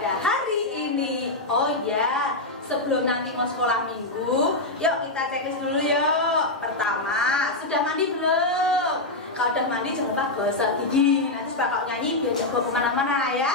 pada hari ini. Oh ya, sebelum nanti mau sekolah minggu, yuk kita checklist dulu yuk. Pertama, sudah mandi belum? Kalau udah mandi jangan lupa gosok gigi. Nanti bakal nyanyi biar jangan bawa kemana-mana ya.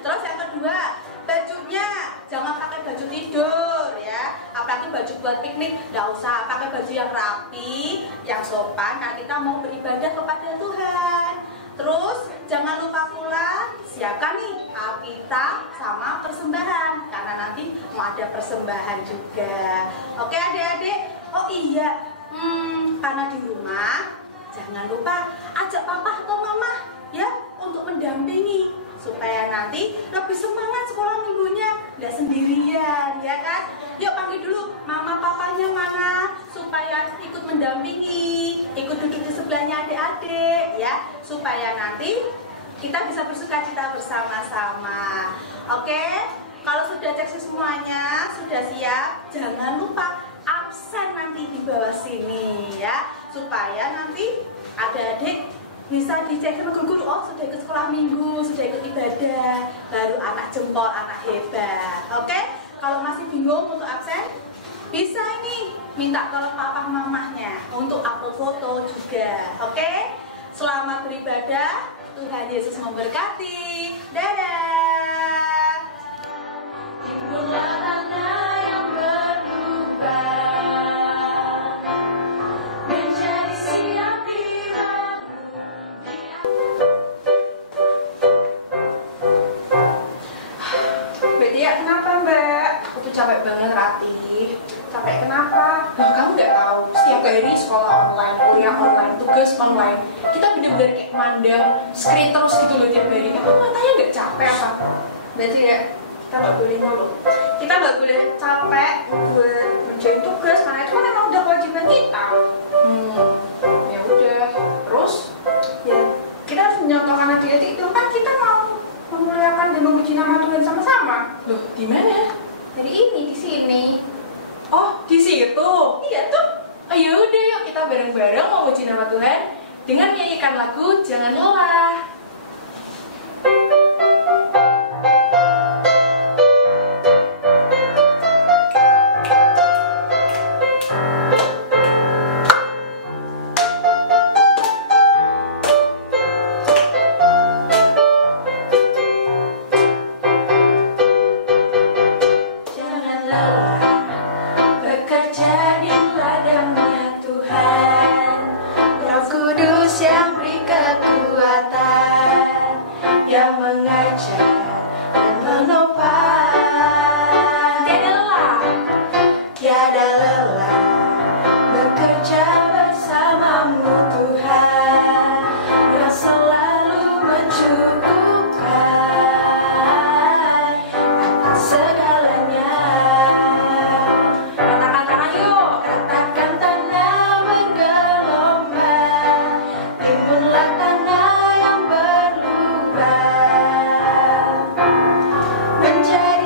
Terus yang kedua, bajunya jangan pakai baju tidur ya. Apalagi baju buat piknik, nggak usah pakai baju yang rapi, yang sopan. Karena kita mau beribadah kepada Tuhan. Terus jangan lupa pula siapkan nih Alkitab sama persembahan karena nanti mau ada persembahan juga. Oke adik-adik. Oh iya, karena di rumah jangan lupa ajak papa atau mama ya untuk mendampingi supaya nanti lebih semangat sekolah minggunya, nggak sendirian ya kan. Yuk panggil dulu mama papanya mana supaya ikut mendampingi, ikut duduk di sebelahnya adik-adik ya, supaya nanti kita bisa bersukacita bersama-sama. Oke, kalau sudah cek semuanya, sudah siap, jangan lupa absen nanti di bawah sini ya, supaya nanti adik-adik bisa dicek sama guru, oh sudah ikut sekolah minggu, sudah ikut ibadah, baru anak jempol, anak hebat. Oke, kalau masih bingung untuk absen, bisa ini minta tolong papa mamahnya untuk upload foto juga. Oke, selamat beribadah, Tuhan Yesus memberkati. Dadah. Timbulah tanda yang berubah menjadi siap diramu. Mbak Tia, kenapa Mbak? Aku tuh capek banget Rati. Capek kenapa? Loh kamu nggak tahu, setiap hari sekolah online, kuliah online, tugas online, kita bener-bener kayak mandang screen terus gitu loh tiap hari. Kamu matanya nggak capek apa? Mbak Tia, kita nggak boleh ngeluh. Kita nggak boleh capek buat ngerjain tugas karena itu kan emang udah kewajiban kita. Ya udah. Terus ya kita harus menyontohkan adik-adik itu kan kita mau memuliakan dan memuji nama Tuhan sama-sama. Loh, gimana? Dari ini di sini. Oh, di situ. Iya tuh. Oh, ya udah yuk kita bareng-bareng memuji nama Tuhan dengan menyanyikan lagu Jangan Lelah. Yang mengajar dan menopang, tiada lelah bekerja bersamamu Tuhan yang selalu mencukupkan atas segalanya. Katakan tangan yuk. Katakan tanah bergelombang, timbunlah tanah yang berlubang menjadi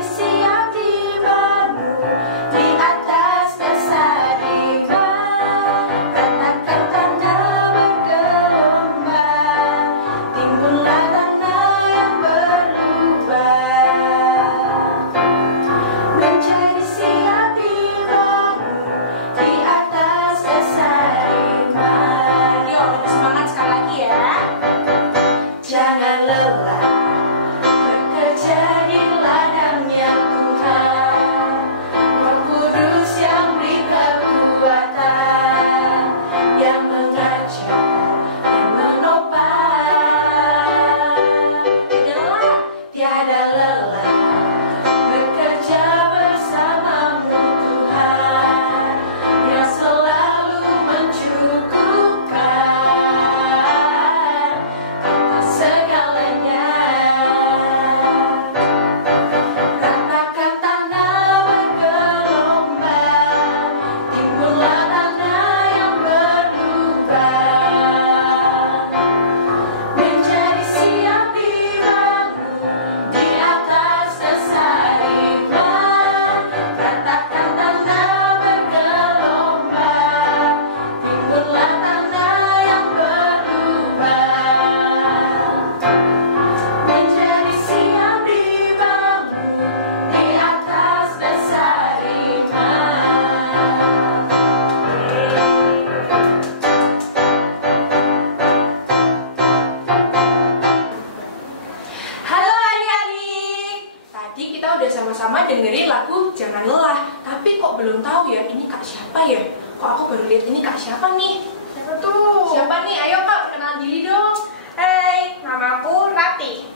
bersama-sama dengerin lagu Jangan Lelah. Tapi kok belum tahu ya, ini kak siapa ya? Kok aku baru lihat ini kak siapa nih? Siapa tuh? Siapa nih? Ayo kak, perkenalan diri dong. Hai, namaku Rati.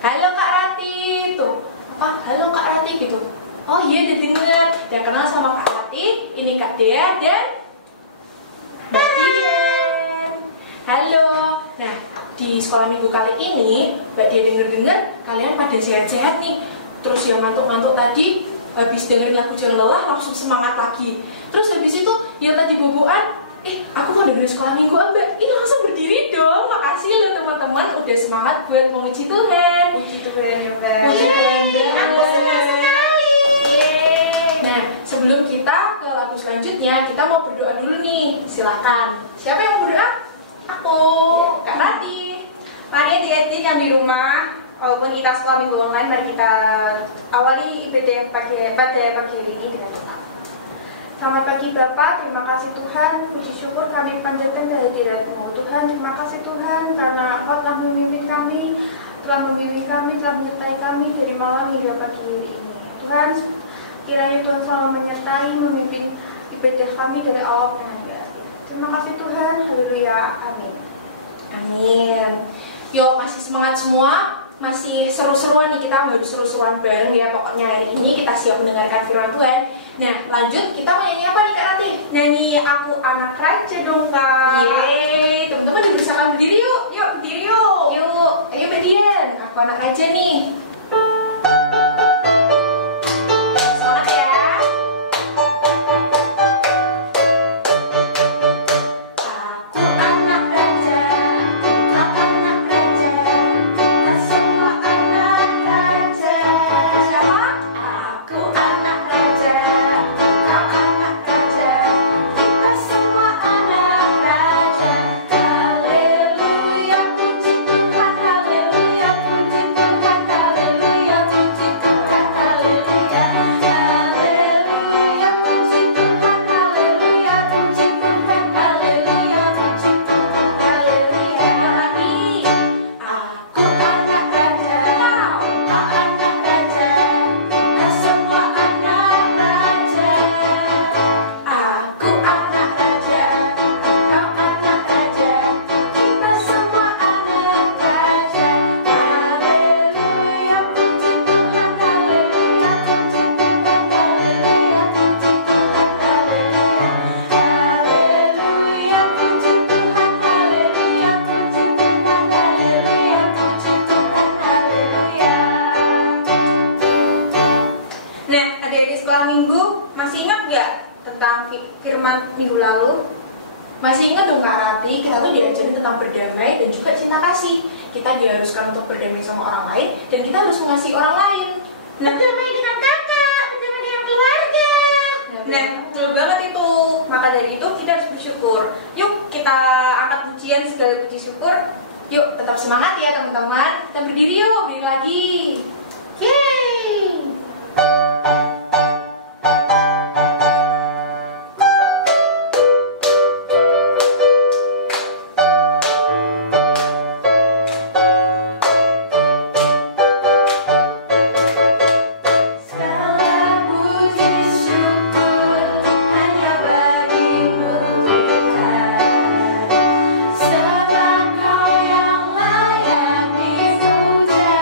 Halo kak Rati. Tuh, apa? Halo kak Rati gitu. Oh iya, udah denger. Dan kenal sama kak Rati, ini kak Dea dan Mbak Dian. Halo. Nah, di sekolah minggu kali ini, Mbak Dia denger-denger kalian pada sehat-sehat nih. Terus yang ngantuk-ngantuk tadi, habis dengerin lagu Jangan Lelah langsung semangat lagi. Terus habis itu yang tadi boboan, aku mau dengerin sekolah minggu Mbak. Langsung berdiri dong. Makasih loh teman-teman udah semangat buat memuji Tuhan. Puji Tuhan ya, Mbak. Puji Tuhan banget. Aku senang sekali. Yeay. Nah, sebelum kita ke lagu selanjutnya, kita mau berdoa dulu nih. Silakan. Siapa yang mau berdoa? Aku, Kak Rati. Mari adik-adik yang di rumah, walaupun kita sekolah minggu online, mari kita awali ibadah pada pagi hari ini dengan doa. Selamat pagi Bapak, terima kasih Tuhan, puji syukur kami panjatkan kehadirat-Mu. Tuhan, terima kasih Tuhan karena Engkau telah memimpin kami, telah membimbing kami, telah menyertai kami dari malam hingga pagi hari ini. Tuhan, kiranya Tuhan selalu menyertai, memimpin ibadah kami dari awal sampai akhir. Terima kasih Tuhan, haleluya, amin. Amin. Yuk, masih semangat semua? Masih seru-seruan nih, kita baru seru-seruan bareng ya. Pokoknya hari ini kita siap mendengarkan firman Tuhan. Nah, lanjut, kita mau nyanyi apa nih Kak Rati? Nyanyi Aku Anak Raja dong Kak. Yeay, teman-teman dibersama berdiri yuk. Yuk, berdiri yuk. Yuk, ayo Mbak Dian, aku anak raja nih. Semangat ya. Aku anak raja, kau anak raja, kita semua anak raja. Siapa? Aku anak raja, kau anak raja, kita semua anak raja. Haleluya, puji Tuhan, haleluya, puji Tuhan, haleluya, puji Tuhan, haleluya. Haleluya, puji Tuhan, haleluya, puji Tuhan, haleluya, puji Tuhan, haleluya. Lagi. Aku anak raja, kau anak raja, kita semua anak raja. Aku anak raja, kau anak raja, kita semua anak raja. Haleluya, puji Tuhan, haleluya, puji Tuhan, haleluya, puji Tuhan, haleluya. Haleluya, puji Tuhan, haleluya, puji Tuhan, haleluya, puji Tuhan, haleluya. Nah, adik-adik sekolah minggu masih ingat nggak tentang firman minggu lalu? Masih ingat dong Kak Rati, kita tuh diajarin tentang berdamai dan juga cinta kasih. Kita diharuskan untuk berdamai sama orang lain dan kita harus mengasihi orang lain. Berdamai dengan kakak, berdamai dengan keluarga. Nah, betul banget itu. Maka dari itu kita harus bersyukur. Yuk kita angkat pujian segala puji syukur. Yuk, tetap semangat ya teman-teman. Kita berdiri yuk, berdiri lagi. Yeay! Segala puji syukur hanya bagimu Tuhan, sebab Kau yang layak dipuja.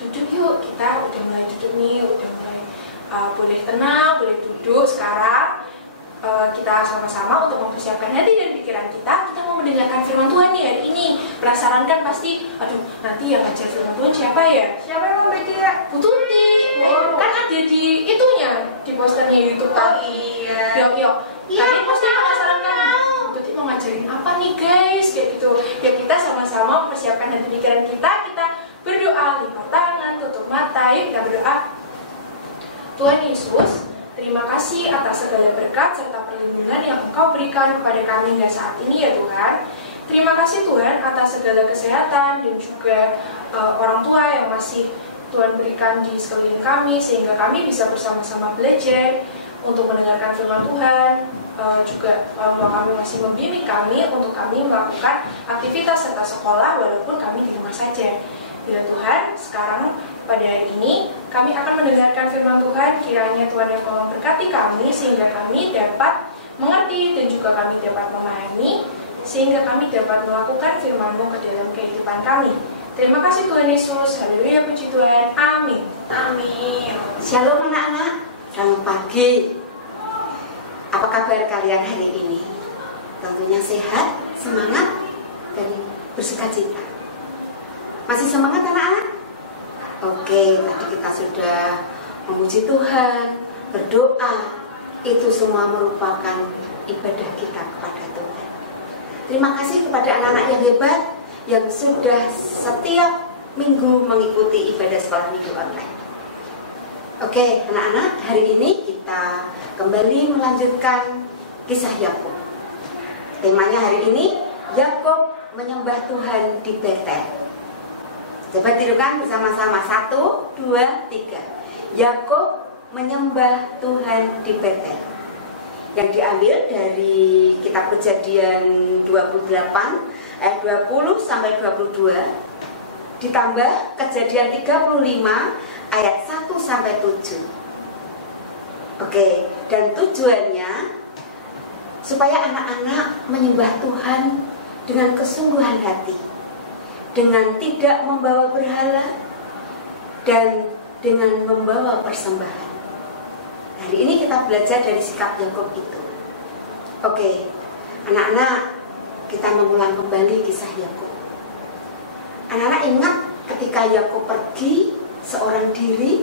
duduk yuk, kita udah mulai duduk nih, udah mulai boleh tenang, boleh duduk. Sekarang kita sama-sama untuk mempersiapkan hati dan pikiran kita mau mendengarkan firman Tuhan nih hari ini. Penasaran kan pasti, aduh nanti yang ngajar firman Tuhan siapa ya? Siapa yang mau baca? Bu Tuti. Kan ada di itunya, di posternya YouTube tadi. Iya. Yuk. Kalian pasti penasaran kan? Bu Tuti mau ngajarin apa nih guys? Kayak gitu. Ya kita sama-sama mempersiapkan hati pikiran kita berdoa, lipat tangan, tutup mata. Yuk kita berdoa. Tuhan Yesus, terima kasih atas segala berkat serta perlindungan yang Engkau berikan kepada kami hingga saat ini ya Tuhan. Terima kasih Tuhan atas segala kesehatan dan juga orang tua yang masih Tuhan berikan di sekeliling kami, sehingga kami bisa bersama-sama belajar untuk mendengarkan firman Tuhan. Juga orang tua kami masih membimbing kami untuk kami melakukan aktivitas serta sekolah walaupun kami di rumah saja. Ya Tuhan, sekarang pada hari ini kami akan mendengarkan firman Tuhan. Kiranya Tuhan yang tolong berkati kami sehingga kami dapat mengerti dan juga kami dapat memahami, sehingga kami dapat melakukan firman-Mu ke dalam kehidupan kami. Terima kasih Tuhan Yesus. Haleluya, puji Tuhan. Amin. Amin. Shalom anak-anak. Selamat pagi. Apa kabar kalian hari ini? Tentunya sehat, semangat, dan bersukacita. Masih semangat anak-anak? Oke, tadi kita sudah memuji Tuhan, berdoa. Itu semua merupakan ibadah kita kepada Tuhan. Terima kasih kepada anak-anak yang hebat yang sudah setiap minggu mengikuti ibadah sekolah minggu online. Oke, anak-anak, hari ini kita kembali melanjutkan kisah Yakub. Temanya hari ini, Yakub menyembah Tuhan di Betel. Coba tirukan bersama-sama. 1, 2, 3. Yakub menyembah Tuhan di Betel. Yang diambil dari kitab Kejadian 28 ayat 20 sampai 22 ditambah Kejadian 35 ayat 1 sampai 7. Oke, dan tujuannya supaya anak-anak menyembah Tuhan dengan kesungguhan hati, dengan tidak membawa berhala dan dengan membawa persembahan. Hari ini kita belajar dari sikap Yakub itu. Oke, anak-anak, kita mengulang kembali kisah Yakub. Anak-anak ingat ketika Yakub pergi seorang diri,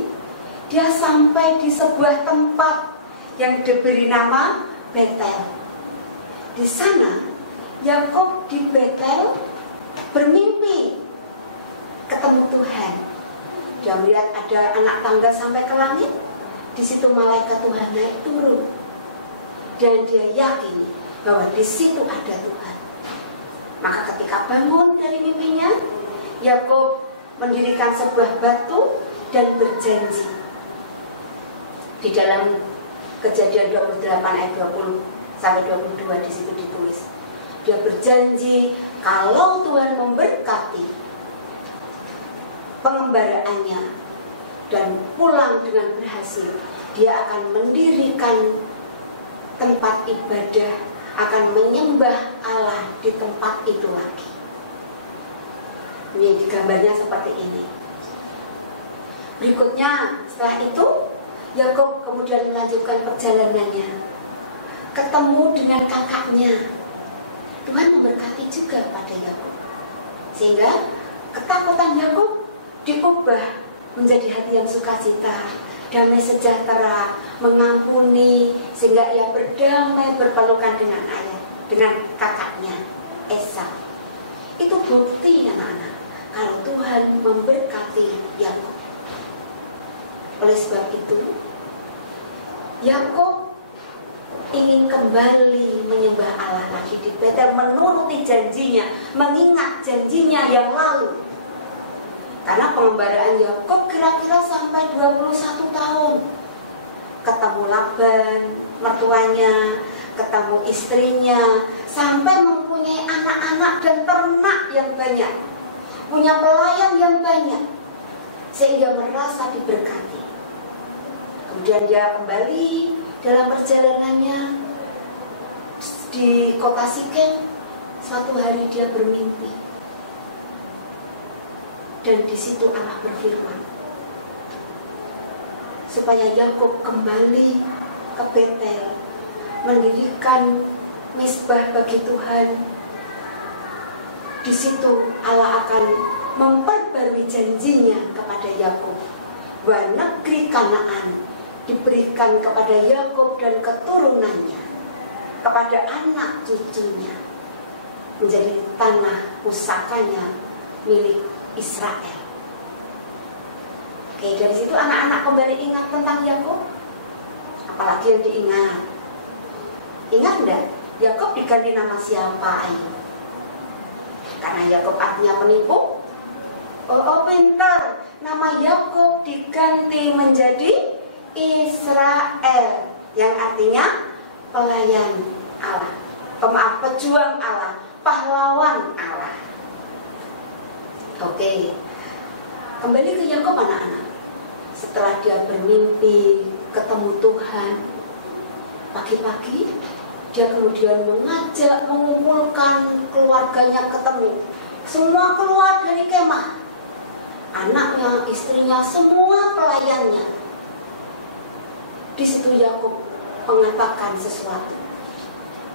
dia sampai di sebuah tempat yang diberi nama Betel. Di sana Yakub di Betel bermimpi ketemu Tuhan. Dia melihat ada anak tangga sampai ke langit. Di situ malaikat Tuhan naik turun. Dan dia yakin bahwa di situ ada Tuhan. Maka ketika bangun dari mimpinya, Yakub mendirikan sebuah batu dan berjanji. Di dalam Kejadian 28 ayat 20 sampai 22 di situ ditulis. Dia berjanji kalau Tuhan memberkati pengembaraannya dan pulang dengan berhasil, dia akan mendirikan tempat ibadah, akan menyembah Allah di tempat itu lagi. Ini gambarnya seperti ini. Berikutnya setelah itu Yakub kemudian melanjutkan perjalanannya, ketemu dengan kakaknya. Tuhan memberkati juga pada Yakub, sehingga ketakutan Yakub diubah menjadi hati yang sukacita, damai sejahtera, mengampuni, sehingga ia berdamai berpelukan dengan ayah, dengan kakaknya Esau. Itu bukti anak-anak kalau Tuhan memberkati Yakub. Oleh sebab itu, Yakub ingin kembali menyembah Allah lagi di Betel, menuruti janjinya, mengingat janjinya yang lalu. Karena pengembaraan Yakub kira-kira sampai 21 tahun. Ketemu Laban, mertuanya, ketemu istrinya, sampai mempunyai anak-anak dan ternak yang banyak, punya pelayan yang banyak, sehingga merasa diberkati. Kemudian dia kembali dalam perjalanannya di kota Sikem. Suatu hari dia bermimpi. Dan di situ Allah berfirman supaya Yakub kembali ke Betel, mendirikan mezbah bagi Tuhan. Di situ Allah akan memperbarui janjinya kepada Yakub bahwa negeri Kanaan diberikan kepada Yakub dan keturunannya, kepada anak cucunya, menjadi tanah pusakanya milik Israel. Oke, dari situ anak-anak kembali ingat tentang Yakub. Apalagi yang diingat? Ingat enggak? Yakub diganti nama siapa? Ayo. Karena Yakub artinya penipu. Oh, pintar. Nama Yakub diganti menjadi Israel, yang artinya pelayan Allah. Pejuang Allah, pahlawan Allah. Oke. Kembali ke Yakub anak-anak. Setelah dia bermimpi ketemu Tuhan, pagi-pagi dia kemudian mengumpulkan keluarganya ketemu. Semua keluar dari kemah. Anaknya, istrinya, semua pelayannya. Di situ Yakub mengatakan sesuatu.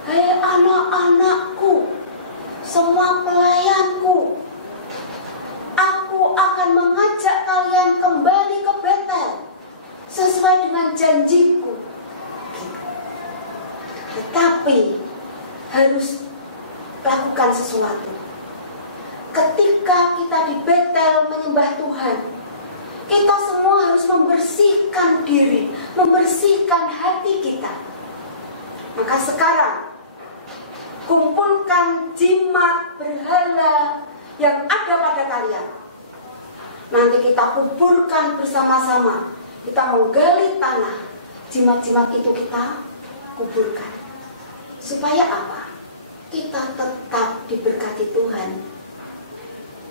Hei anak-anakku, semua pelayanku, aku akan mengajak kalian kembali ke Betel sesuai dengan janjiku. Tetapi harus lakukan sesuatu. Ketika kita di Betel menyembah Tuhan, kita semua harus membersihkan diri, membersihkan hati kita. Maka sekarang kumpulkan jimat berhala yang ada pada kalian. Nanti kita kuburkan bersama-sama. Kita menggali tanah, jimat-jimat itu kita kuburkan. Supaya apa? Kita tetap diberkati Tuhan.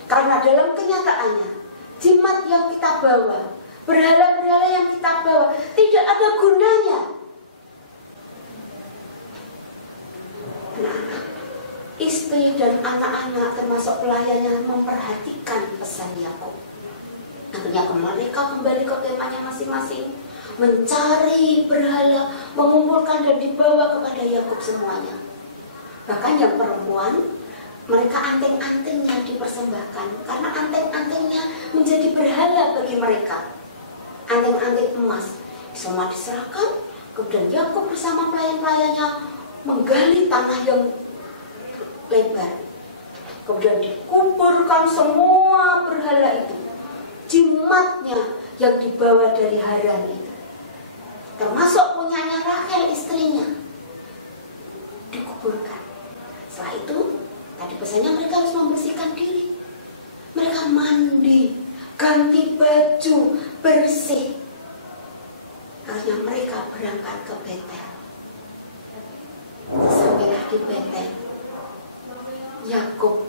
Karena dalam kenyataannya, jimat yang kita bawa, berhala-berhala yang kita bawa, tidak ada gunanya. Nah, istri dan anak-anak termasuk pelayannya memperhatikan pesan Yakub. Akhirnya mereka kembali ke kemahnya masing-masing, mencari berhala, mengumpulkan dan dibawa kepada Yakub semuanya. Bahkan yang perempuan, mereka anting-antingnya dipersembahkan, karena anting-antingnya menjadi berhala bagi mereka. Anting-anting emas semua diserahkan. Kemudian Yakub bersama pelayan-pelayannya menggali tanah yang lebar. Kemudian dikuburkan semua berhala itu, jimatnya yang dibawa dari Haran itu, termasuk punyanya Rahel istrinya, dikuburkan. Setelah itu, tadi pesannya mereka harus membersihkan diri. Mereka mandi, ganti baju, bersih. Akhirnya mereka berangkat ke Betel. Sampailah di Betel, Yakub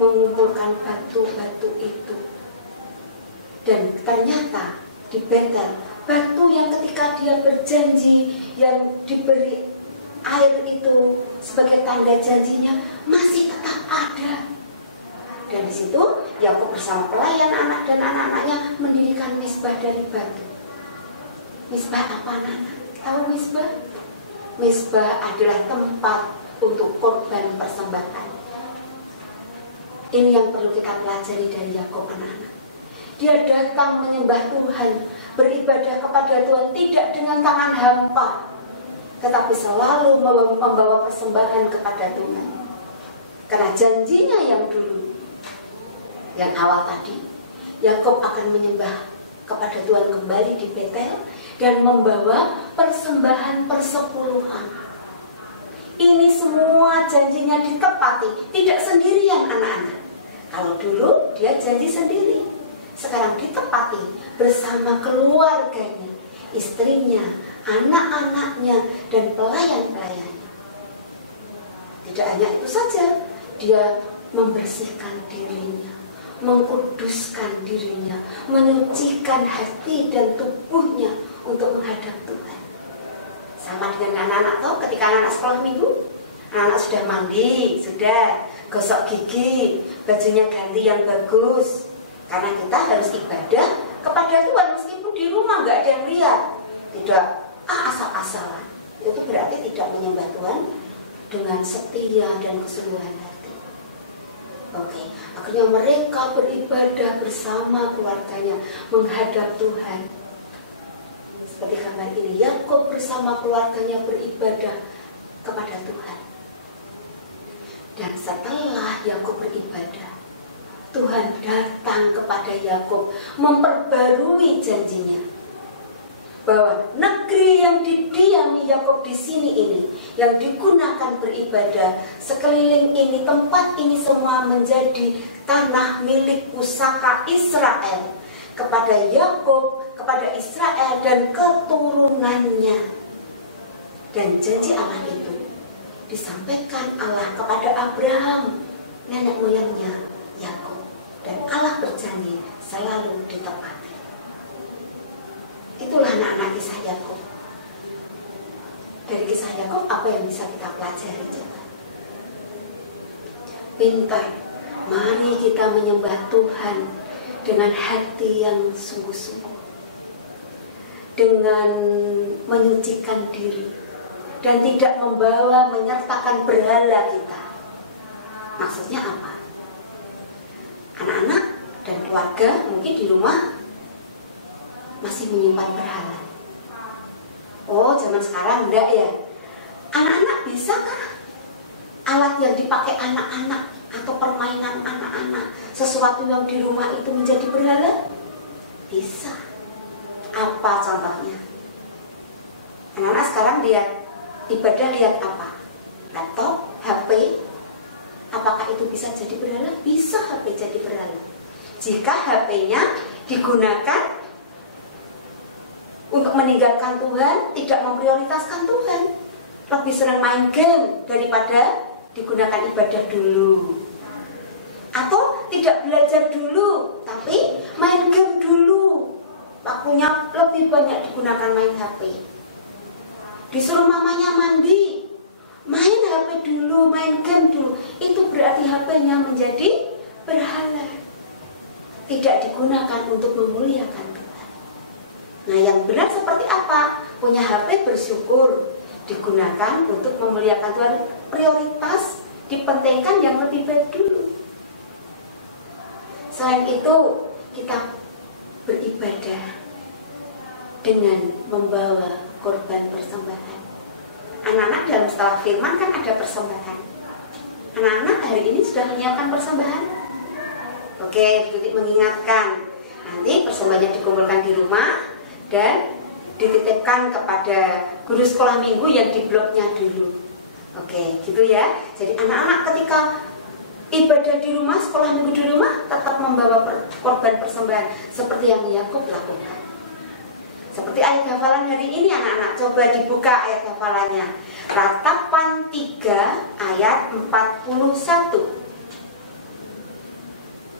mengumpulkan batu-batu itu. Dan ternyata di Betel, batu yang ketika dia berjanji, yang diberi air itu sebagai tanda janjinya, masih tetap ada. Dan di situ Yakub bersama pelayan anak dan anak-anaknya mendirikan mezbah dari batu. Mezbah apa anak-anak? Tahu mezbah? Mezbah adalah tempat untuk korban persembahan. Ini yang perlu kita pelajari dari Yakub anak-anak. Dia datang menyembah Tuhan, beribadah kepada Tuhan tidak dengan tangan hampa, tetapi selalu membawa persembahan kepada Tuhan. Karena janjinya yang dulu, yang awal tadi, Yakub akan menyembah kepada Tuhan kembali di Betel dan membawa persembahan persepuluhan. Ini semua janjinya ditepati, tidak sendirian anak-anak. Kalau dulu dia janji sendiri, sekarang ditepati bersama keluarganya, istrinya, anak-anaknya, dan pelayan-pelayannya. Tidak hanya itu saja, dia membersihkan dirinya, mengkuduskan dirinya, menyucikan hati dan tubuhnya untuk menghadap Tuhan. Sama dengan anak-anak tahu ketika anak-anak sekolah minggu, anak-anak sudah mandi, sudah gosok gigi, bajunya ganti yang bagus, Karena kita harus ibadah kepada Tuhan meskipun di rumah nggak ada yang lihat. Tidak asal-asalan. Itu berarti tidak menyembah Tuhan dengan setia dan kesungguhan hati. Oke, akhirnya mereka beribadah bersama keluarganya menghadap Tuhan. Seperti gambar ini, Yakub bersama keluarganya beribadah kepada Tuhan. Dan setelah Yakub beribadah, Tuhan datang kepada Yakub memperbarui janjinya bahwa negeri yang didiami Yakub di sini ini, yang digunakan beribadah, sekeliling ini, tempat ini semua menjadi tanah milik pusaka Israel kepada Yakub, kepada Israel dan keturunannya. Dan janji Allah itu disampaikan Allah kepada Abraham, nenek moyangnya Yakub, dan Allah berjanji selalu ditepati. Itulah anak-anak kisah Yakub. Dari kisah Yakub apa yang bisa kita pelajari coba? Pintar. Mari kita menyembah Tuhan dengan hati yang sungguh-sungguh, dengan menyucikan diri dan tidak membawa menyertakan berhala kita. Maksudnya apa? Anak-anak dan keluarga mungkin di rumah masih menyimpan berhala. Oh, zaman sekarang enggak ya? Anak-anak bisakah alat yang dipakai anak-anak atau permainan anak-anak, sesuatu yang di rumah itu menjadi berhala? Bisa. Apa contohnya? Anak-anak sekarang lihat ibadah, lihat apa? Laptop, HP. Apakah itu bisa jadi berhala? Bisa HP jadi berhala. Jika HP-nya digunakan untuk meninggalkan Tuhan, tidak memprioritaskan Tuhan, lebih sering main game daripada digunakan ibadah dulu. Atau tidak belajar dulu, tapi main game dulu. Waktunya lebih banyak digunakan main HP. Disuruh mamanya mandi, main HP dulu, main game dulu. Itu berarti HP-nya menjadi berhala, tidak digunakan untuk memuliakan Tuhan. Nah, yang benar seperti apa? Punya HP bersyukur, digunakan untuk memuliakan Tuhan. Prioritas dipentingkan yang lebih baik dulu. Selain itu, kita beribadah dengan membawa korban persembahan. Anak-anak dalam setelah firman kan ada persembahan. Anak-anak hari ini sudah menyiapkan persembahan? Oke, titik mengingatkan. Nanti persembahannya dikumpulkan di rumah dan dititipkan kepada guru sekolah minggu yang di blognya dulu. Oke, gitu ya. Jadi anak-anak ketika ibadah di rumah, sekolah minggu di rumah, tetap membawa korban persembahan seperti yang Yakub lakukan. Seperti ayat hafalan hari ini anak-anak, coba dibuka ayat hafalannya. Ratapan 3 ayat 41.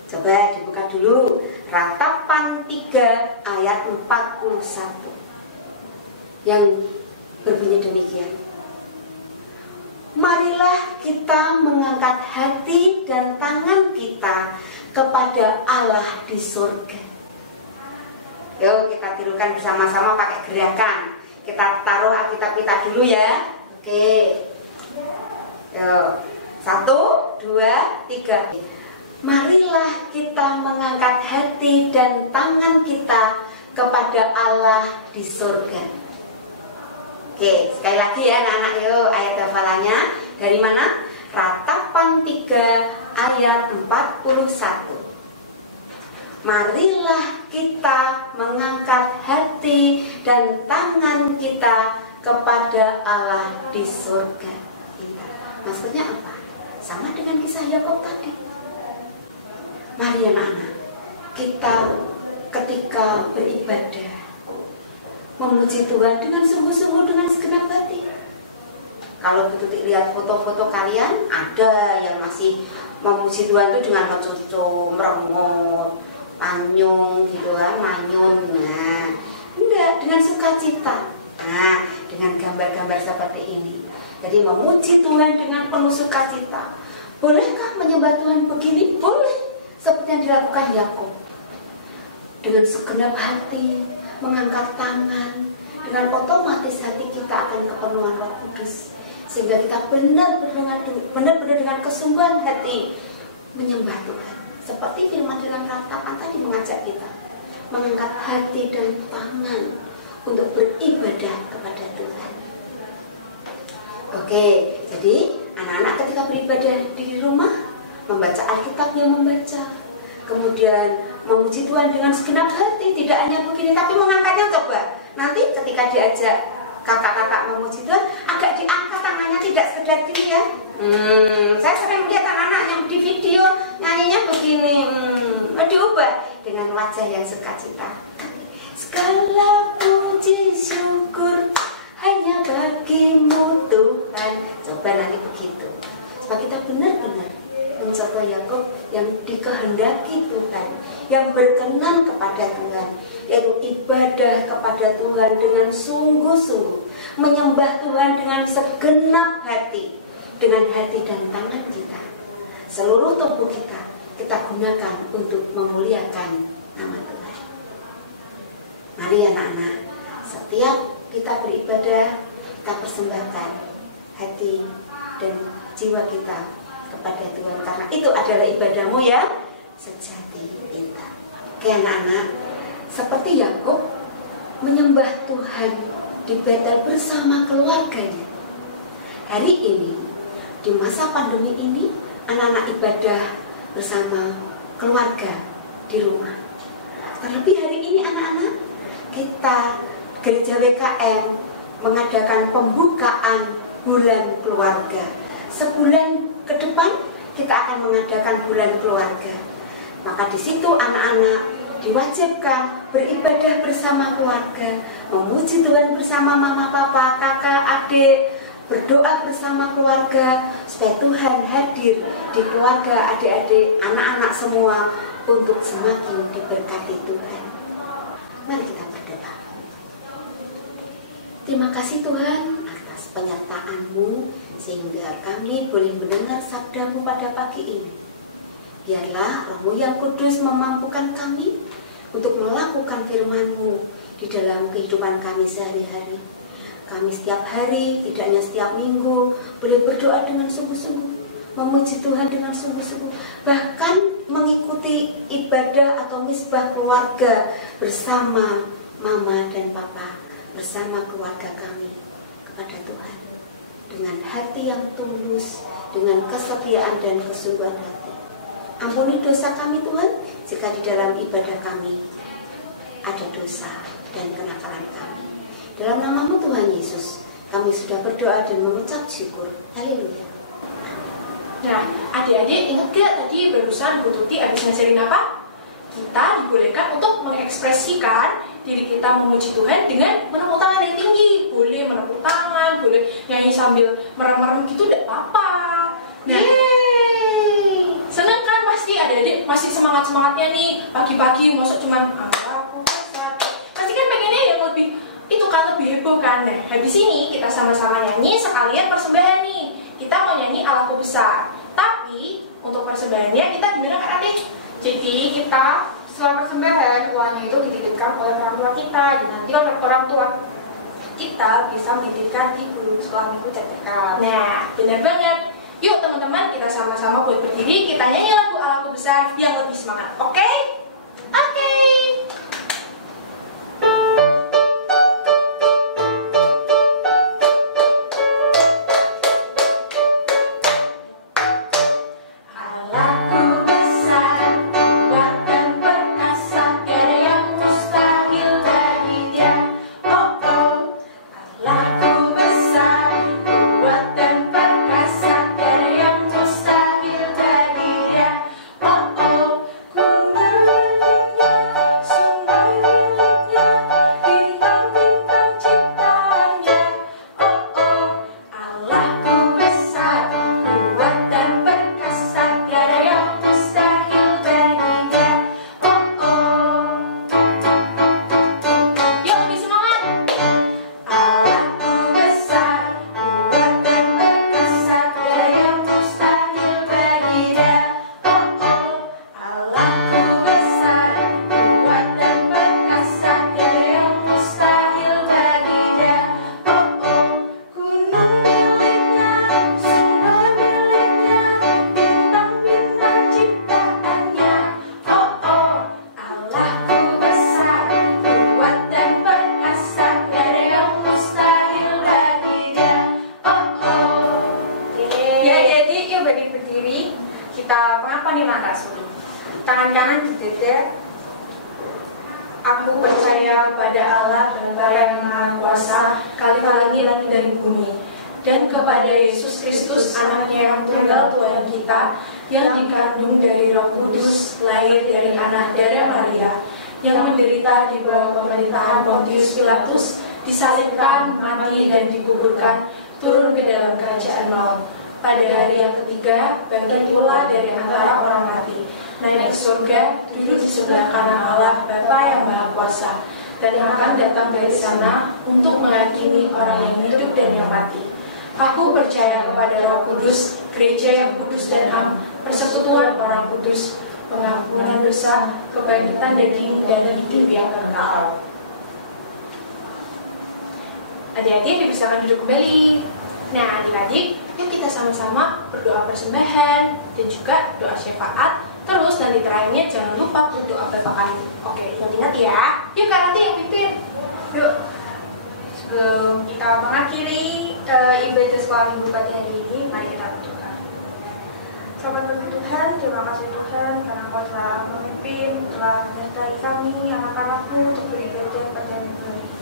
Coba dibuka dulu. Ratapan 3 ayat 41 yang berbunyi demikian. Marilah kita mengangkat hati dan tangan kita kepada Allah di surga. Yuk kita tirukan bersama-sama pakai gerakan. Kita taruh Alkitab kita dulu ya. Oke. Yuk 1, 2, 3. Marilah kita mengangkat hati dan tangan kita kepada Allah di surga. Oke, sekali lagi ya anak-anak, yuk ayat hafalannya dari mana? Ratapan 3 ayat 41. Marilah kita mengangkat hati dan tangan kita kepada Allah di surga kita. Maksudnya apa? Sama dengan kisah Yakub tadi. Mari anak-anak, kita ketika beribadah memuji Tuhan dengan sungguh-sungguh, dengan segenap hati. Kalau Tutik lihat foto-foto kalian, ada yang masih memuji Tuhan itu dengan mencucu, merengut, panyung gitu kan, manyun. Nah, enggak, dengan sukacita. Nah, dengan gambar-gambar seperti ini. Jadi memuji Tuhan dengan penuh sukacita. Bolehkah menyembah Tuhan begini? Boleh. Seperti yang dilakukan Yakub. dengan segenap hati, mengangkat tangan, dengan otomatis hati kita akan kepenuhan Roh Kudus, sehingga kita benar-benar dengan kesungguhan hati menyembah Tuhan. Seperti firman dalam ratapan tadi mengajak kita mengangkat hati dan tangan untuk beribadah kepada Tuhan. Oke, jadi anak-anak ketika beribadah di rumah, membaca Alkitab yang membaca, kemudian memuji Tuhan dengan segenap hati, tidak hanya begini, tapi mengangkatnya. Coba nanti ketika diajak kakak-kakak memuji Tuhan, agak diangkat tangannya, tidak sekedar gini ya. Saya sering melihat anak-anak yang di video nyanyinya begini, diubah dengan wajah yang sukacita. Segala puji syukur hanya bagimu Tuhan. Coba nanti begitu, supaya kita benar-benar mencontoh Yakub yang dikehendaki Tuhan, yang berkenan kepada Tuhan, yaitu ibadah kepada Tuhan dengan sungguh-sungguh, menyembah Tuhan dengan segenap hati, dengan hati dan tangan kita, seluruh tubuh kita gunakan untuk memuliakan nama Tuhan. Mari anak-anak, setiap kita beribadah, kita persembahkan hati dan jiwa kita kepada Tuhan, karena itu adalah ibadahmu ya sejati indah. Oke anak-anak, seperti Yakub menyembah Tuhan di Betel bersama keluarganya. Hari ini, di masa pandemi ini, anak-anak ibadah bersama keluarga di rumah. Terlebih hari ini anak-anak, kita Gereja WKM mengadakan pembukaan bulan keluarga. Sebulan ke depan kita akan mengadakan bulan keluarga. Maka di situ anak-anak diwajibkan beribadah bersama keluarga, memuji Tuhan bersama mama, papa, kakak, adik, berdoa bersama keluarga supaya Tuhan hadir di keluarga adik-adik, anak-anak semua untuk semakin diberkati Tuhan. Mari kita berdoa. Terima kasih Tuhan atas penyertaan-Mu sehingga kami boleh mendengar sabda-Mu pada pagi ini. Biarlah Roh-Mu yang kudus memampukan kami untuk melakukan firman-Mu di dalam kehidupan kami sehari-hari. Kami setiap hari, tidak hanya setiap minggu, boleh berdoa dengan sungguh-sungguh, memuji Tuhan dengan sungguh-sungguh, bahkan mengikuti ibadah atau misbah keluarga bersama mama dan papa, bersama keluarga kami kepada Tuhan dengan hati yang tulus, dengan kesetiaan dan kesungguhan hati. Ampuni dosa kami Tuhan, jika di dalam ibadah kami ada dosa dan kenakalan kami. Dalam nama-Mu Tuhan Yesus, kami sudah berdoa dan mengucap syukur. Haleluya. Nah, adik-adik ingat gak tadi barusan Bu Tuti habis ngajarin apa? Kita dibolehkan untuk mengekspresikan diri kita memuji Tuhan dengan menepuk tangan yang tinggi. Boleh menepuk tangan, boleh nyanyi sambil merem-merem gitu, tidak apa-apa. Nah, seneng kan pasti adik-adik masih semangat-semangatnya nih. Pagi-pagi masuk cuman aku besar. Pasti kan pengennya yang lebih, itu kan lebih heboh kan. Nah, habis ini kita sama-sama nyanyi sekalian persembahan nih. Kita mau nyanyi Allahku besar. Tapi untuk persembahannya kita gimana kan adik? Jadi kita setelah persembahan uangnya itu dititipkan oleh orang tua kita. Dan nanti orang tua kita bisa menitipkan di guru sekolah minggu terdekat. Nah, benar banget. Yuk teman-teman, kita sama-sama buat berdiri, kita nyanyi lagu Allahku besar yang lebih semangat. Oke? Oke. Ku kanan di dada. Aku percaya pada Allah Bapa yang Maha Kuasa, Khalik langit dan bumi, dan kepada Yesus Kristus, Anaknya yang tunggal Tuhan kita, yang dikandung dari Roh Kudus, lahir dari anak darah Maria, yang menderita di bawah pemerintahan Pontius Pilatus, disalibkan, mati dan dikuburkan, turun ke dalam kerajaan maut. Pada hari yang ketiga, bangkit pula dari antara orang mati, naik ke surga, duduk di sebelah kanan Allah Bapa yang Maha Kuasa, dan akan datang dari sana untuk menghakimi orang yang hidup dan yang mati. Aku percaya kepada Roh Kudus, gereja yang kudus dan am, persekutuan orang kudus, pengampunan dosa, kebangkitan daging, dan hidup yang kekal. Adik-adik dipersilakan duduk kembali. Nah, adik-adik, yuk kita sama-sama berdoa persembahan dan juga doa syafaat. Terus nanti terakhirnya jangan lupa berdoa berapa kali. Oke, ingat-ingat ya. Yuk Kak Ranti yang pimpin. Yuk, sebelum kita mengakhiri ibadah sekolah minggu pagi hari ini, mari kita berdoa. Selamat pagi Tuhan, terima kasih Tuhan karena Kau telah memimpin, telah menyertai kami, anak-anakmu untuk beribadah pada minggu hari ini.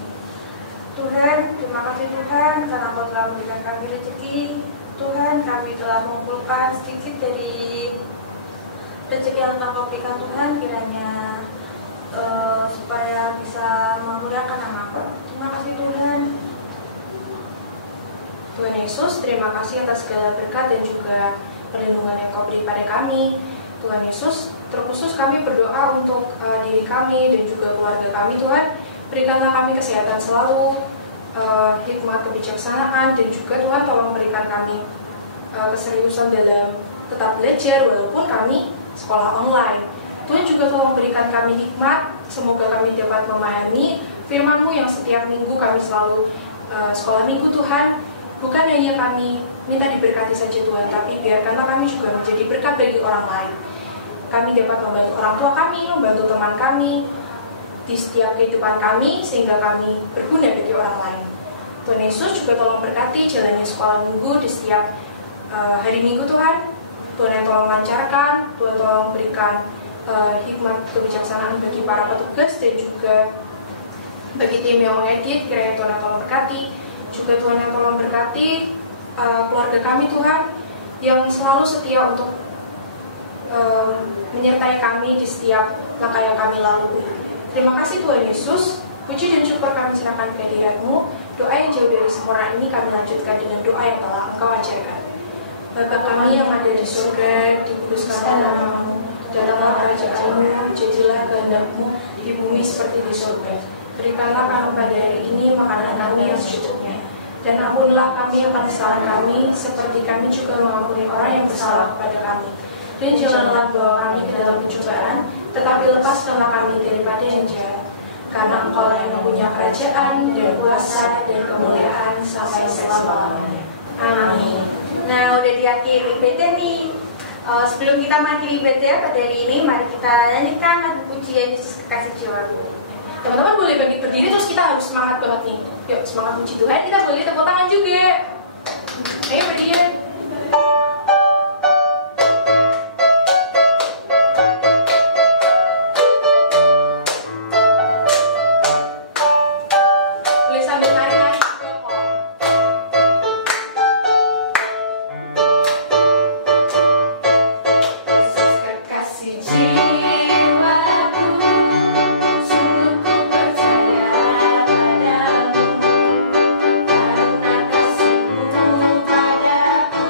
Tuhan, terima kasih Tuhan karena Kau telah memberikan kami rezeki. Tuhan, kami telah mengumpulkan sedikit dari rezeki yang telah Kau berikan Tuhan, kiranya supaya bisa memuliakan nama-Mu. Terima kasih Tuhan. Tuhan Yesus, terima kasih atas segala berkat dan juga perlindungan yang Kau beri pada kami. Tuhan Yesus, terkhusus kami berdoa untuk diri kami dan juga keluarga kami. Tuhan, berikanlah kami kesehatan selalu, hikmat kebijaksanaan, dan juga Tuhan tolong berikan kami keseriusan dalam tetap belajar walaupun kami sekolah online. Tuhan juga tolong berikan kami hikmat, semoga kami dapat memahami firman-Mu yang setiap minggu kami selalu sekolah minggu. Tuhan, bukan hanya kami minta diberkati saja Tuhan, tapi biarkanlah kami juga menjadi berkat bagi orang lain. Kami dapat membantu orang tua kami, membantu teman kami di setiap kehidupan kami, sehingga kami berguna bagi orang lain. Tuhan Yesus juga tolong berkati jalannya sekolah minggu di setiap hari minggu Tuhan. Tuhan yang tolong lancarkan, Tuhan tolong berikan hikmat kebijaksanaan bagi para petugas dan juga bagi tim yang mengedit, kiranya Tuhan yang tolong berkati. Juga Tuhan yang tolong berkati keluarga kami Tuhan, yang selalu setia untuk menyertai kami di setiap langkah yang kami lalui. Terima kasih Tuhan Yesus, puji dan syukur kami serahkan ke hadirat-Mu. Doa yang jauh dari sempurna ini kami lanjutkan dengan doa yang telah Engkau ajarkan. Bapa kami yang ada di surga, dikuduskanlah nama-Mu, datanglah kerajaan-Mu, jadilah kehendak-Mu di bumi seperti di surga. Berikanlah kami pada hari ini makanan kami yang secukupnya, dan ampunilah kami akan kesalahan kami, seperti kami juga mengampuni orang yang bersalah kepada kami. Dan janganlah bawa kami ke dalam pencobaan, tetapi lepaskanlah kami daripada yang jahat. Karena Engkau yang mempunyai kerajaan dan kuasa dan kemuliaan sampai selama-lamanya. Amin. Nah, udah di akhir ibadah nih. Sebelum kita mengakhiri ibadah pada hari ini, mari kita nyanyikan lagu pujian Yesus Kekasih Jiwaku. Teman-teman boleh bagi berdiri, terus kita harus semangat banget nih. Yuk, semangat puji Tuhan. Kita boleh tepuk tangan juga. Ayo berdiri. Karena kasih-Mu padaku,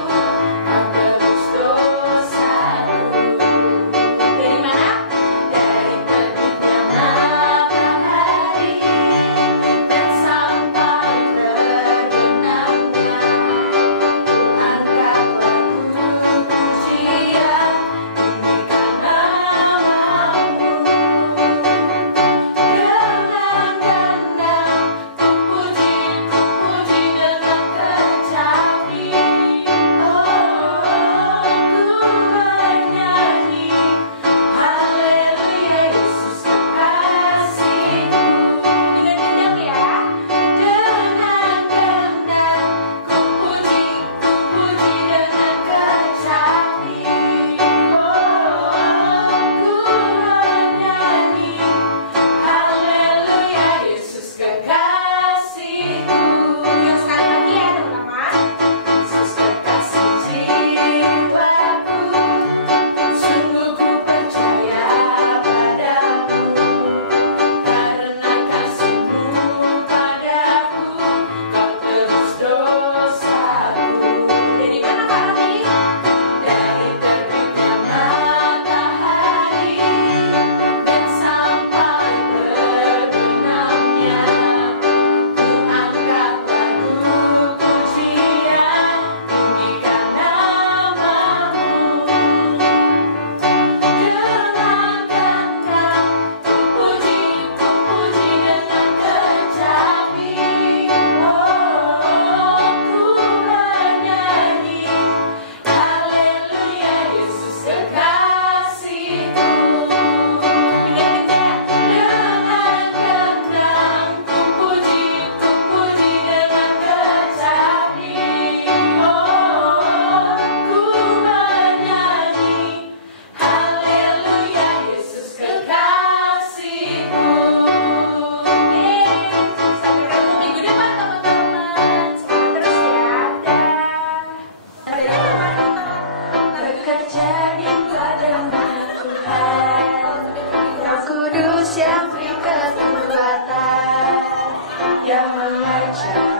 aja.